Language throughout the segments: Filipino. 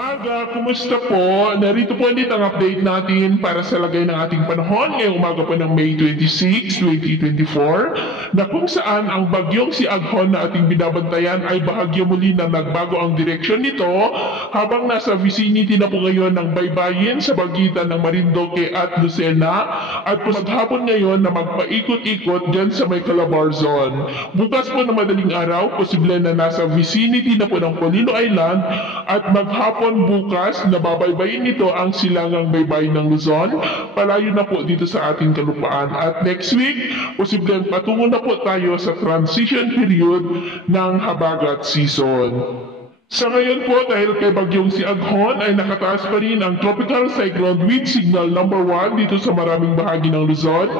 Umaga, kumusta po? Narito po ulit ang update natin para sa lagay ng ating panahon ngayong umaga po ng May 26, 2024 na kung saan ang bagyong si Aghon na ating binabantayan ay bahagyo muli na nagbago ang direksyon nito habang nasa vicinity na po ngayon ng baybayin sa pagitan ng Marinduque at Lucena at maghapon ngayon na magpaikot-ikot dyan sa may Calabarzon. Bukas po na madaling araw, posible na nasa vicinity na po ng Polillo Island at maghapon bukas na babaybayin nito ang silangang baybayin ng Luzon, palayo na po dito sa ating kalupaan. At next week, posibleng patungo na po tayo sa transition period ng habagat season. Sa ngayon po, dahil kay bagyong si Aghon ay nakataas pa rin ang tropical cyclone with signal number 1 dito sa maraming bahagi ng Luzon.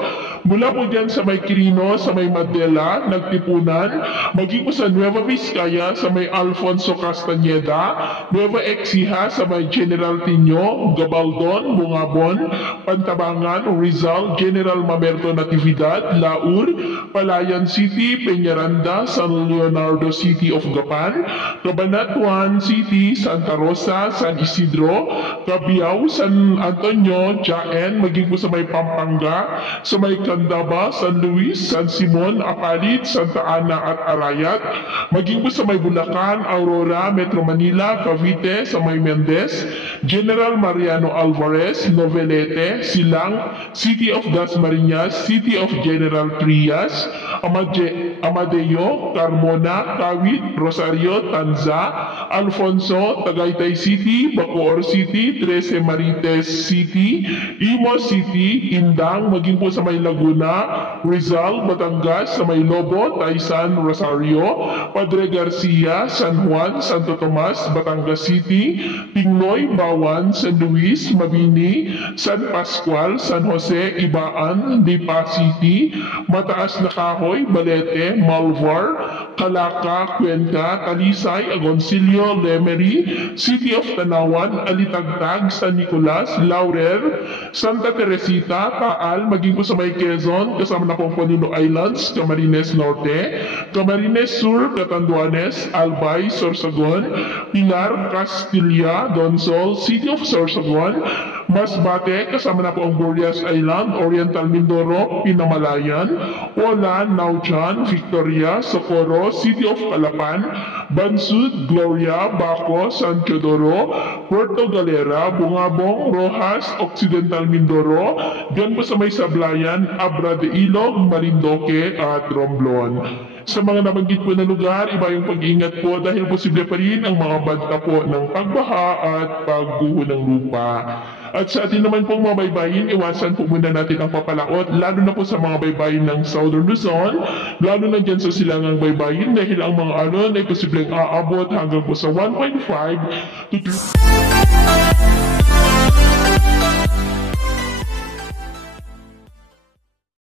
Mula po dyan sa may Quirino, sa may Madela, Nagtipunan, maging po sa Nueva Vizcaya, sa may Alfonso Castañeda, Nueva Ecija, sa may General Tino, Gabaldon, Bungabon, Pantabangan, Rizal, General Mamerto Natividad, Laur, Palayan City, Peñaranda, San Leonardo City of Gapan, Cabanatuan City, Santa Rosa, San Isidro, Cabiao, San Antonio, Jaen, maging po sa may Pampanga, sa may Candaba, San Luis, San Simon, Apalit, Santa Ana at Arayat, maging po sa may Bulacan, Aurora, Metro Manila, Cavite, sa may Mendez, General Mariano Alvarez, Novelete, Silang, City of Dasmariñas, City of General Trias, Amadeo, Carmona, Kawit, Rosario, Tanza, Alfonso, Tagaytay City, Bacoor City, Trece Marites City, Imos City, Indang, maging po sa may Laguna, Rizal, Batangas, sa may Lobo, Taysan, Rosario, Padre Garcia, San Juan, Santo Tomas, Batangas City, Tingnoy, Bawan, San Luis, Mabini, San Pascual, San Jose, Ibaan, Lipa City, Mataas na Kahoy, Balete, Malvar, Calaca, Cuenca, Talisay, Agoncillo, Lemery, City of Tanawan, Alitagtag, San Nicolas, Laurel, Santa Teresita, Taal, maging po sa may Quezon, kasama na po Polillo Islands, Camarines Norte, Camarines Sur, Catanduanes, Albay, Sorsogon, Pilar, Castilla, Donsol, City of Sorsogon, Masbate, kasama na po ang Burias Island, Oriental Mindoro, Pinamalayan, Olan, Nauchan, Victoria, Socorro, City of Calapan, Bansud, Gloria, Baco, San Teodoro, Puerto Galera, Bungabong, Rojas, Occidental Mindoro, diyan po sa may Sablayan, Abra de Ilog, Marinduque at Romblon. Sa mga nabanggit po na lugar, iba yung pag-iingat po dahil posible pa rin ang mga banta po ng pagbaha at pagguho ng lupa. At sa atin naman pong mga baybayin, iwasan po muna natin ang papalakot, lalo na po sa mga baybayin ng Southern Luzon, lalo na dyan sa silangang baybayin dahil ang mga alon ay posibleng aabot hanggang po sa 1.5 to 2.